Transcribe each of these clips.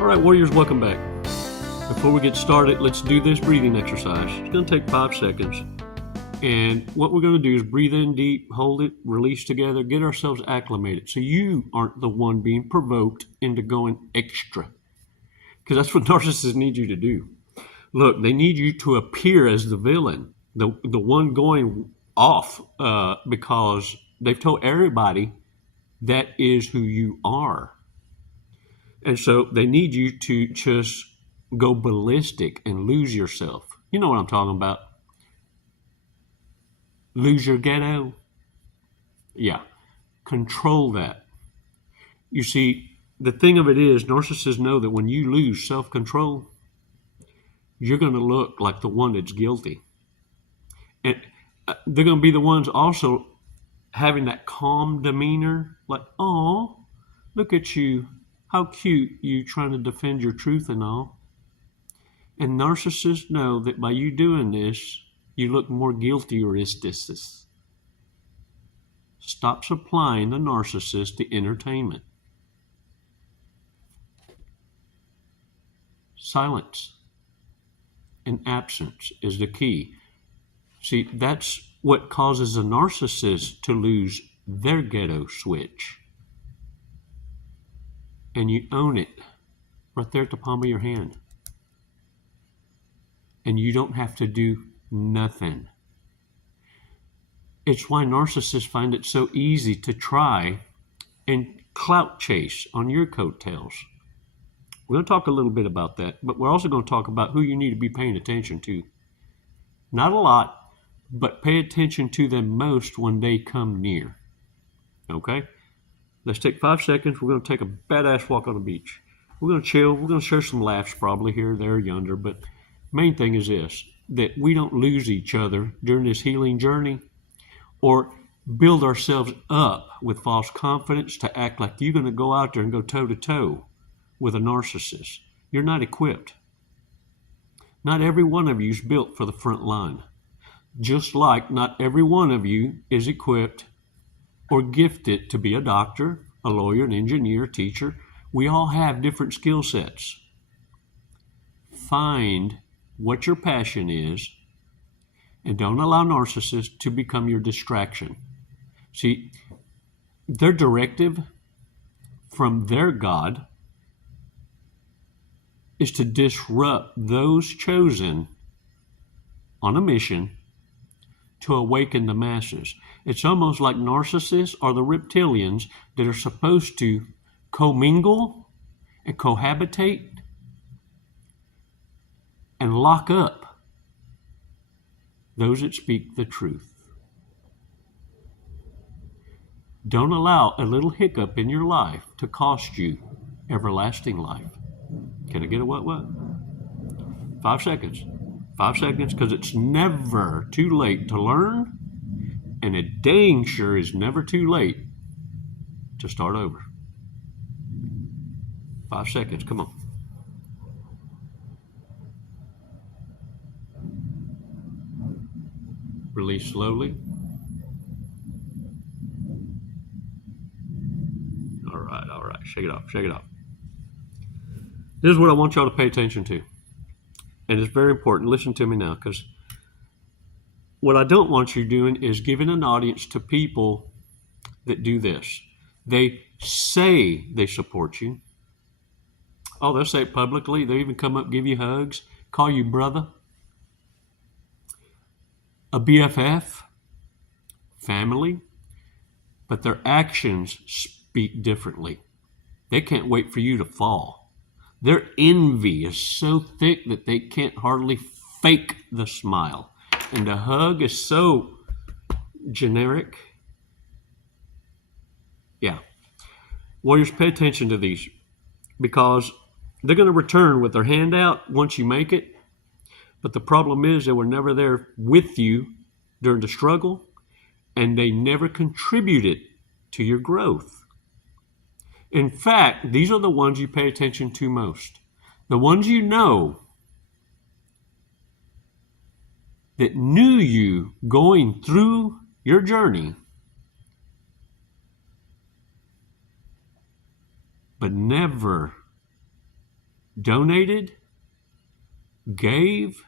All right, warriors, welcome back. Before we get started, let's do this breathing exercise. It's going to take 5 seconds. And what we're going to do is breathe in deep, hold it, release together, get ourselves acclimated so you aren't the one being provoked into going extra. Because that's what narcissists need you to do. Look, they need you to appear as the villain, the one going off because they've told everybody that is who you are. And so they need you to just go ballistic and lose yourself. You know what I'm talking about. Lose your ghetto. Yeah. Control that. You see, the thing of it is, narcissists know that when you lose self-control, you're going to look like the one that's guilty. And they're going to be the ones also having that calm demeanor, like, oh, look at you. How cute, you trying to defend your truth and all. And narcissists know that by you doing this, you look more guilty or istis. Stop supplying the narcissist the entertainment. Silence and absence is the key. See, that's what causes a narcissist to lose their ghetto switch. And you own it right there at the palm of your hand. And you don't have to do nothing. It's why narcissists find it so easy to try and clout chase on your coattails. We're going to talk a little bit about that, but we're also going to talk about who you need to be paying attention to. Not a lot, but pay attention to them most when they come near. Okay? Let's take 5 seconds. We're going to take a badass walk on the beach. We're going to chill. We're going to share some laughs probably here, there, yonder. But main thing is this, that we don't lose each other during this healing journey or build ourselves up with false confidence to act like you're going to go out there and go toe-to-toe with a narcissist. You're not equipped. Not every one of you is built for the front line. Just like not every one of you is equipped or gifted to be a doctor, a lawyer, an engineer, a teacher. We all have different skill sets. Find what your passion is and don't allow narcissists to become your distraction. See, their directive from their God is to disrupt those chosen on a mission to awaken the masses. It's almost like narcissists are the reptilians that are supposed to commingle and cohabitate and lock up those that speak the truth. Don't allow a little hiccup in your life to cost you everlasting life. Can I get a what? 5 seconds. 5 seconds, because it's never too late to learn, and it dang sure is never too late to start over. 5 seconds, come on. Release slowly. All right. Shake it off. This is what I want y'all to pay attention to. And it's very important. Listen to me now, because what I don't want you doing is giving an audience to people that do this. They say they support you. Oh, they'll say it publicly. They even come up, give you hugs, call you brother, a BFF, family, but their actions speak differently. They can't wait for you to fall. Their envy is so thick that they can't hardly fake the smile. And the hug is so generic. Yeah. Warriors, pay attention to these, because they're going to return with their hand out once you make it. But the problem is they were never there with you during the struggle, and they never contributed to your growth. In fact, these are the ones you pay attention to most. The ones you know that knew you going through your journey, but never donated, gave,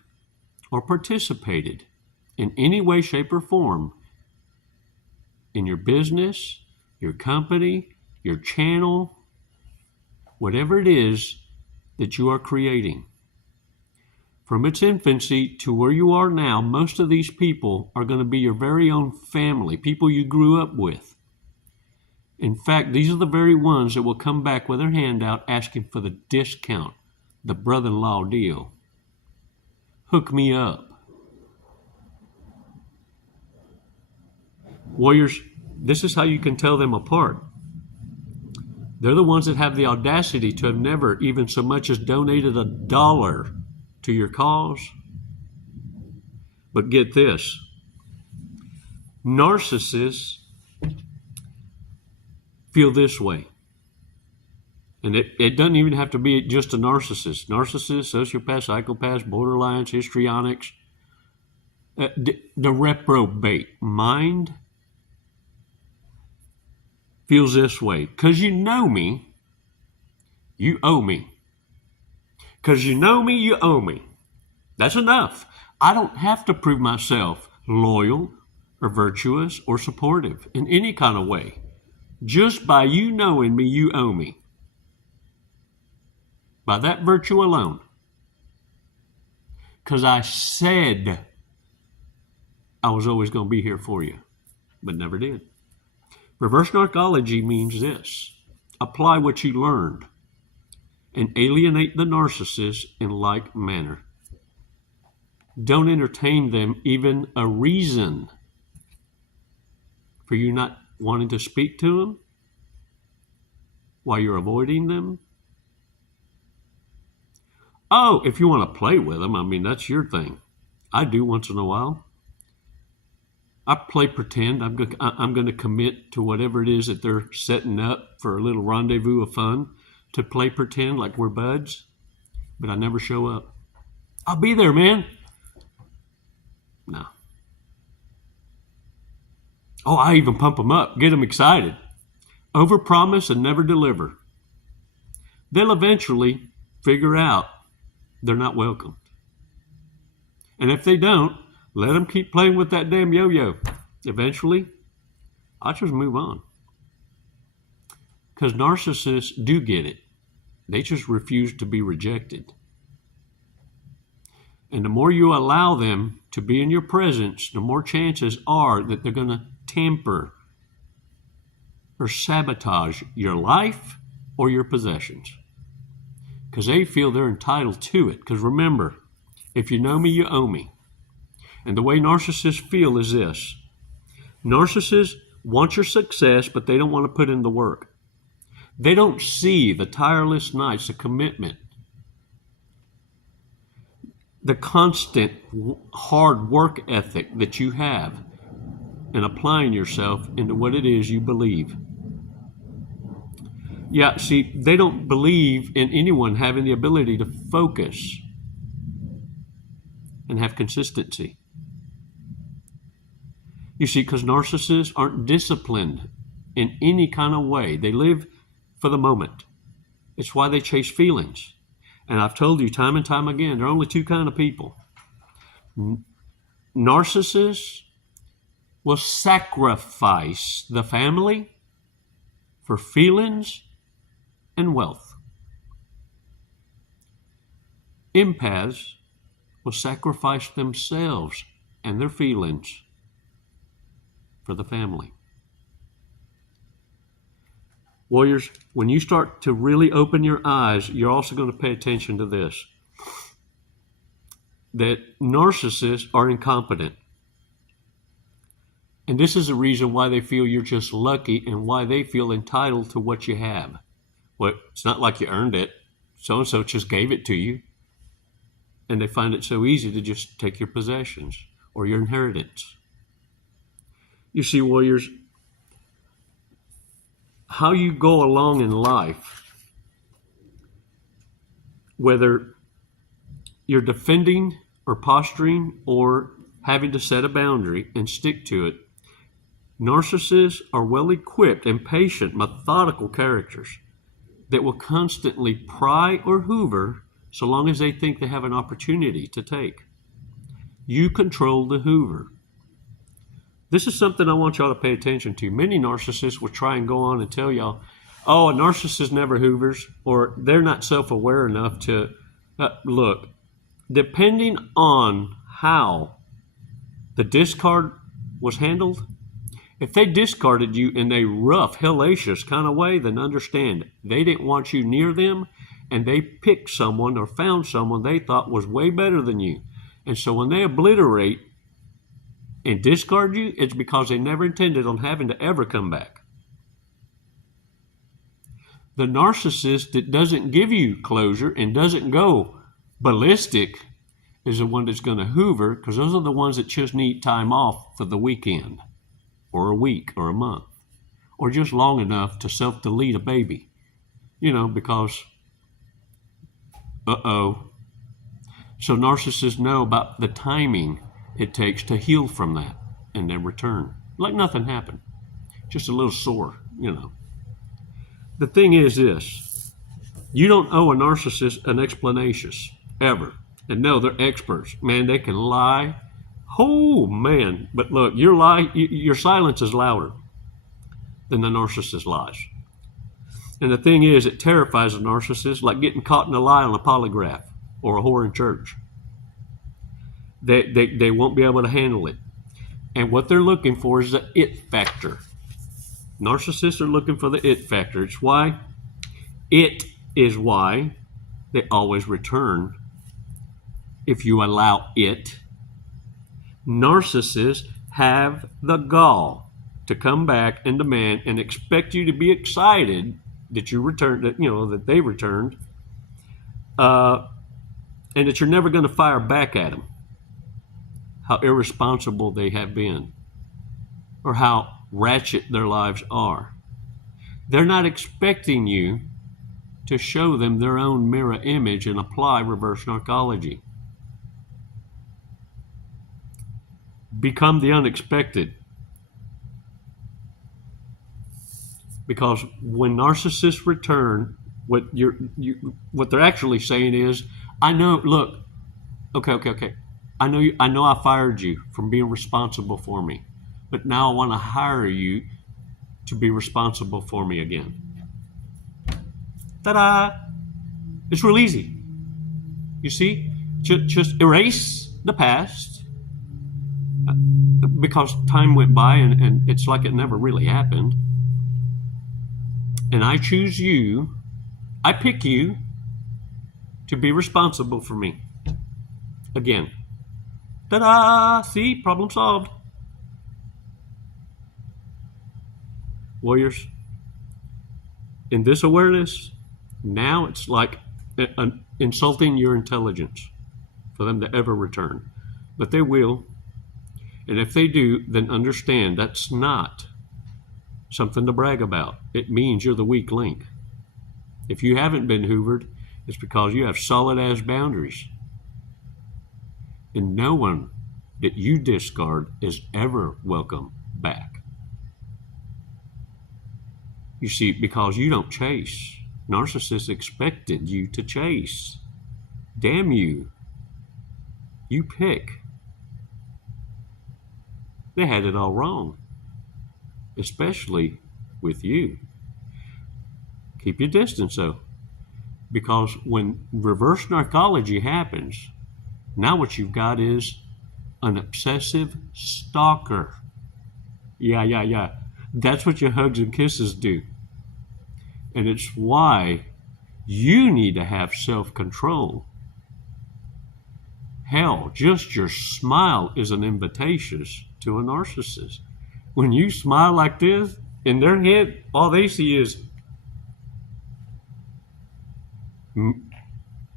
or participated in any way, shape, or form in your business, your company, your channel, whatever it is that you are creating. From its infancy to where you are now, most of these people are going to be your very own family, people you grew up with. In fact, these are the very ones that will come back with their hand out asking for the discount, the brother-in-law deal. Hook me up. Warriors, this is how you can tell them apart. They're the ones that have the audacity to have never even so much as donated $1 to your cause. But get this, narcissists feel this way. And it doesn't even have to be just a narcissist. Narcissists, sociopaths, psychopaths, borderlines, histrionics, the reprobate mind feels this way. Because you know me, you owe me. Because you know me, you owe me. That's enough. I don't have to prove myself loyal or virtuous or supportive in any kind of way. Just by you knowing me, you owe me. By that virtue alone. Because I said I was always going to be here for you, but never did. Reverse narcology means this: apply what you learned and alienate the narcissist in like manner. Don't entertain them even a reason for you not wanting to speak to them while you're avoiding them. Oh, if you want to play with them, I mean, that's your thing. I do once in a while. I play pretend. I'm going to commit to whatever it is that they're setting up for a little rendezvous of fun, to play pretend like we're buds, but I never show up. I'll be there, man. No. Oh, I even pump them up, get them excited. Overpromise and never deliver. They'll eventually figure out they're not welcome. And if they don't, let them keep playing with that damn yo-yo. Eventually, I'll just move on. Because narcissists do get it. They just refuse to be rejected. And the more you allow them to be in your presence, the more chances are that they're going to tamper or sabotage your life or your possessions. Because they feel they're entitled to it. Because remember, if you know me, you owe me. And the way narcissists feel is this: narcissists want your success, but they don't want to put in the work. They don't see the tireless nights, the commitment, the constant hard work ethic that you have in applying yourself into what it is you believe. Yeah, see, they don't believe in anyone having the ability to focus and have consistency. You see, because narcissists aren't disciplined in any kind of way. They live for the moment. It's why they chase feelings. And I've told you time and time again, there are only two kinds of people. Narcissists will sacrifice the family for feelings and wealth. Empaths will sacrifice themselves and their feelings for the family. Warriors, when you start to really open your eyes, you're also going to pay attention to this: that narcissists are incompetent. And this is the reason why they feel you're just lucky and why they feel entitled to what you have. Well, it's not like you earned it. So-and-so just gave it to you. And they find it so easy to just take your possessions or your inheritance. You see, warriors, how you go along in life, whether you're defending or posturing or having to set a boundary and stick to it, narcissists are well-equipped and patient, methodical characters. that will constantly pry or hoover so long as they think they have an opportunity to take. You control the hoover. This is something I want y'all to pay attention to. Many narcissists will try and go on and tell y'all, oh, a narcissist never hoovers, or they're not self-aware enough to look. Depending on how the discard was handled, if they discarded you in a rough, hellacious kind of way, then understand they didn't want you near them, and they picked someone or found someone they thought was way better than you. And so when they obliterate and discard you, it's because they never intended on having to ever come back. The narcissist that doesn't give you closure and doesn't go ballistic is the one that's going to hoover, because those are the ones that just need time off for the weekend or a week or a month or just long enough to self-delete a baby, because So narcissists know about the timing it takes to heal from that and then return. Like nothing happened. Just a little sore, The thing is this. You don't owe a narcissist an explanation, ever. And no, they're experts. Man, they can lie. Oh, man. But look, your silence is louder than the narcissist lies. And the thing is, it terrifies a narcissist like getting caught in a lie on a polygraph or a whore in church. They won't be able to handle it. And what they're looking for is the it factor. Narcissists are looking for the it factor. It is why they always return if you allow it. Narcissists have the gall to come back and demand and expect you to be excited that you returned, that they returned, and that you're never going to fire back at them. How irresponsible they have been, or how ratchet their lives are. They're not expecting you to show them their own mirror image and apply reverse narcology. Become the unexpected. Because when narcissists return, what they're actually saying is, I know, look, okay. I know I fired you from being responsible for me, but now I want to hire you to be responsible for me again. Ta-da! It's real easy. You see, just erase the past because time went by and it's like it never really happened. And I choose you, I pick you to be responsible for me again. Ta-da! See? Problem solved. Warriors, in this awareness, now it's like insulting your intelligence for them to ever return. But they will. And if they do, then understand that's not something to brag about. It means you're the weak link. If you haven't been hoovered, it's because you have solid-ass boundaries. And no one that you discard is ever welcome back. You see, because you don't chase. Narcissists expected you to chase. Damn you. You pick. They had it all wrong. Especially with you. Keep your distance, though. Because when reverse narcology happens, now what you've got is an obsessive stalker. Yeah. That's what your hugs and kisses do. And it's why you need to have self-control. Hell, just your smile is an invitation to a narcissist. When you smile like this, in their head, all they see is,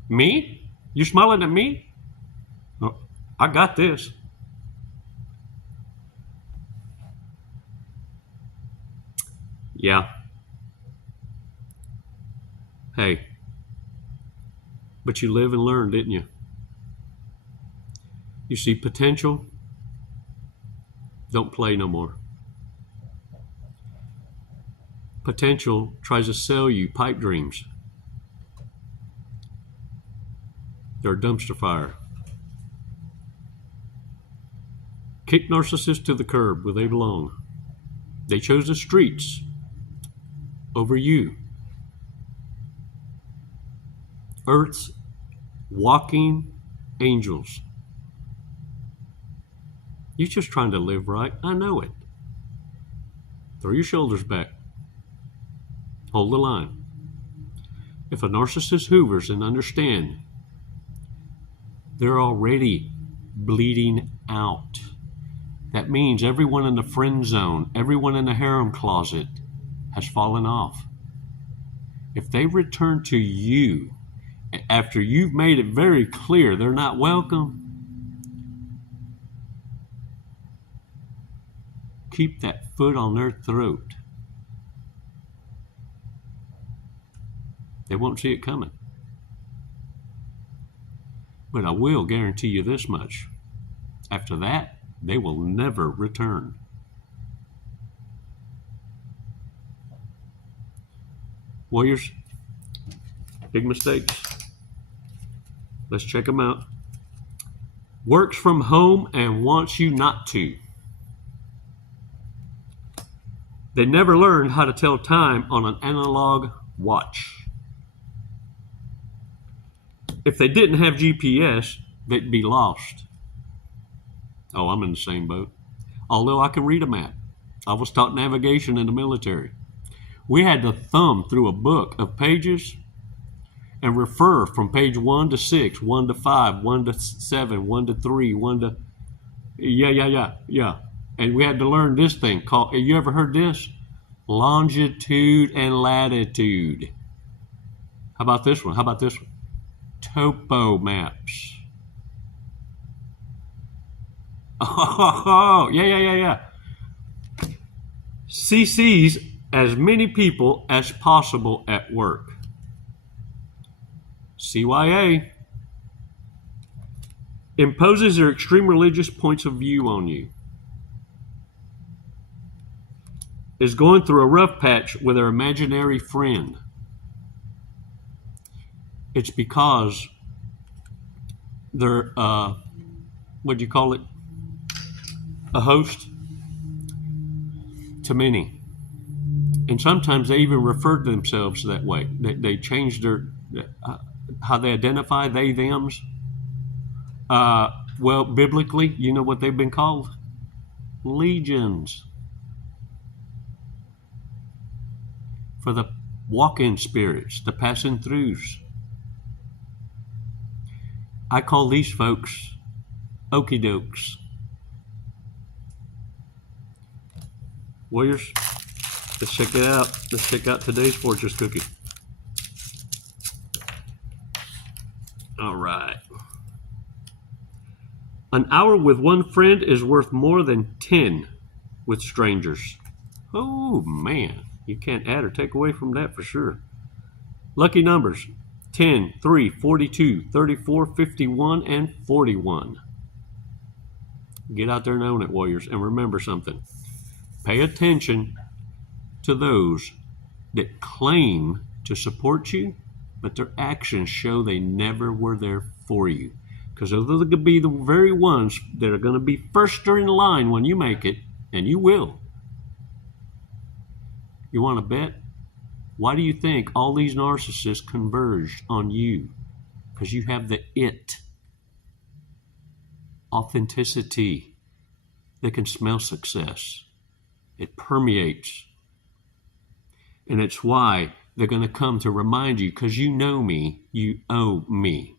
me? You smiling at me? Oh, I got this. Yeah. Hey. But you live and learn, didn't you? You see potential? Don't play no more. potential tries to sell you pipe dreams. They're a dumpster fire. Kick narcissists to the curb where they belong. They chose the streets over you. Earth's walking angels. You're just trying to live right. I know it. Throw your shoulders back. Hold the line. If a narcissist hoovers and understand, they're already bleeding out. That means everyone in the friend zone, everyone in the harem closet has fallen off. If they return to you after you've made it very clear they're not welcome, keep that foot on their throat. They won't see it coming. But I will guarantee you this much. After that, they will never return. Warriors, big mistakes. Let's check them out. Works from home and wants you not to. They never learned how to tell time on an analog watch. If they didn't have GPS, they'd be lost. Oh, I'm in the same boat. Although I can read a map. I was taught navigation in the military. We had to thumb through a book of pages and refer from page 1 to 6, 1 to 5, 1 to 7, 1 to 3, 1 to... Yeah. And we had to learn this thing called, you ever heard this? Longitude and latitude. How about this one? Topo maps. Oh, yeah. CC's as many people as possible at work. CYA imposes their extreme religious points of view on you. Is going through a rough patch with their imaginary friend. It's because they're, what do you call it? A host to many. And sometimes they even refer to themselves that way. They change their, how they identify, they, thems. Well, biblically, you know what they've been called? Legions. For the walk-in spirits, the passing throughs. I call these folks okie dokes. Warriors, let's check it out. Let's check out today's fortress cookie. All right. An hour with one friend is worth more than 10 with strangers. Oh, man. You can't add or take away from that for sure. Lucky numbers, 10, 3, 42, 34, 51, and 41. Get out there and own it, warriors. And remember something. Pay attention to those that claim to support you, but their actions show they never were there for you. Because those are going to be the very ones that are going to be first in line when you make it, and you will. You want to bet? Why do you think all these narcissists converge on you? Because you have the it. Authenticity. They can smell success. It permeates. And it's why they're going to come to remind you, because you know me, you owe me.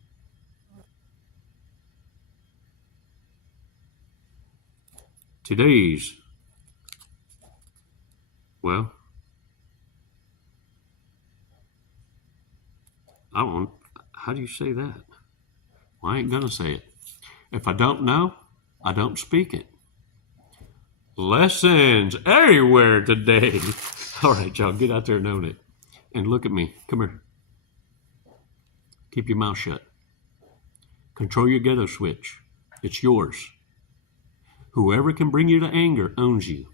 Today's, well, how do you say that? Well, I ain't gonna say it. If I don't know, I don't speak it. Lessons everywhere today. All right, y'all, get out there and own it. And look at me. Come here. Keep your mouth shut. Control your ghetto switch. It's yours. Whoever can bring you to anger owns you.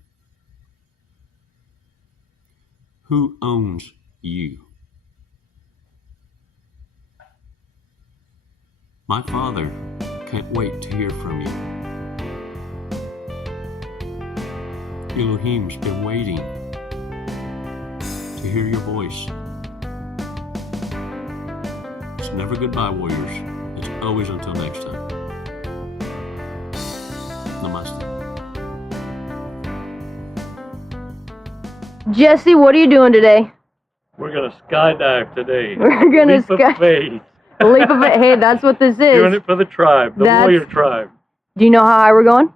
Who owns you? My father can't wait to hear from you. Elohim's been waiting to hear your voice. It's never goodbye, warriors. It's always until next time. Namaste. Jesse, what are you doing today? We're going to skydive today. We're going to skydive. Leap of faith. Hey, that's what this is. Doing it for the tribe, the warrior tribe. Do you know how high we're going?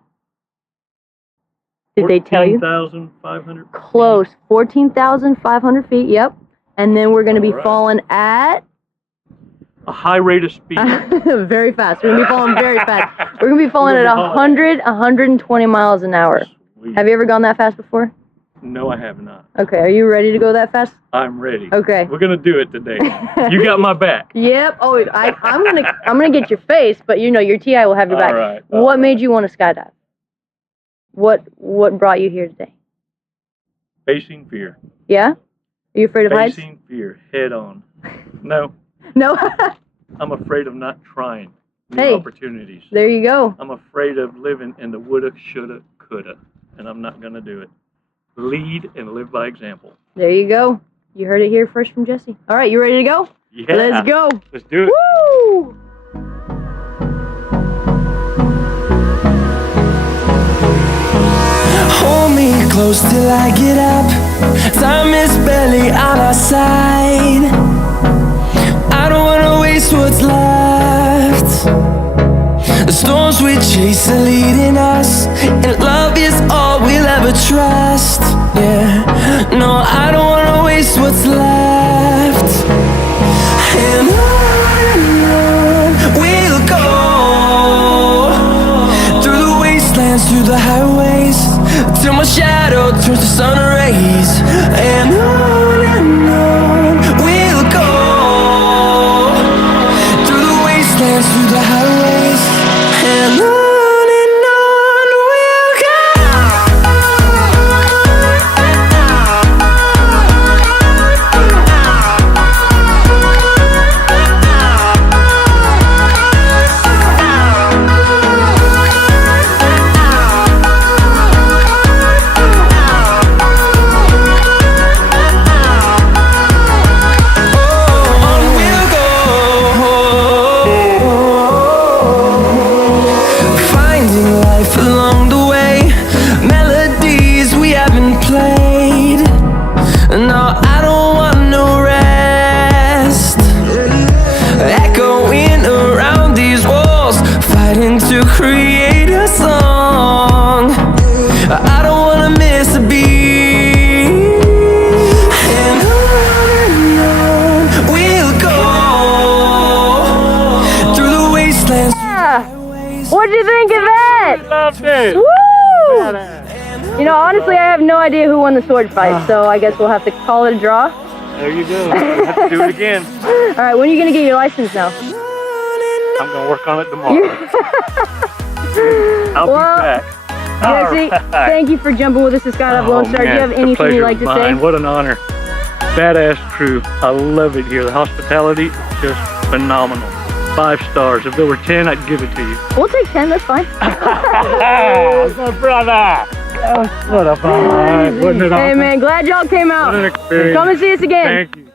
Did they tell you? 14,500 feet. Close. 14,500 feet, yep. And then we're going to be falling at... a high rate of speed. Very fast. We're going to be falling very fast. We're going to be falling at 120 miles an hour. Sweet. Have you ever gone that fast before? No, I have not. Okay, are you ready to go that fast? I'm ready. Okay. We're gonna do it today. You got my back. Yep. Oh, I'm gonna get your face, but you know your TI will have your back. All right. What made you want to skydive? What brought you here today? Facing fear. Yeah? Are you afraid of heights? Facing fear, head on. No. No. I'm afraid of not trying new Hey. opportunities. There you go. I'm afraid of living in the woulda, shoulda, coulda, and I'm not gonna do it. Lead and live by example. There you go. You heard it here first from Jesse. All right, you ready to go? Yeah. Let's go. Let's do it. Woo! Hold me close till I get up. Time is barely on our side. I don't wanna waste what's left. The storms we chase are leading us, and love is all we'll ever trust. Yeah, no, I don't wanna waste what's left. And on we'll go, through the wastelands, through the highways, till my shadow turns to sun rays. And on we'll go, through the wastelands, through the highways, and on we'll go. Along the way, melodies we haven't played. No, I don't want no rest. Echoing around these walls, fighting to create a song. I don't wanna miss a beat. And on we'll go, through the wastelands. What'd you think of that? Loved it. Woo! You know, honestly, I have no idea who won the sword fight, so I guess we'll have to call it a draw. There you go. We'll have to do it again. All right, when are you gonna get your license now? I'm gonna work on it tomorrow. I'll be back. Jesse, thank you for jumping with us to Skydive Lone Star. Do you have anything you'd like to say? What an honor. Badass crew. I love it here. The hospitality, just phenomenal. 5 stars. If there were 10, I'd give it to you. We'll take 10, that's fine. My brother. What a fun. Wasn't it awesome? Hey man, glad y'all came out. What an experience. Come and see us again. Thank you.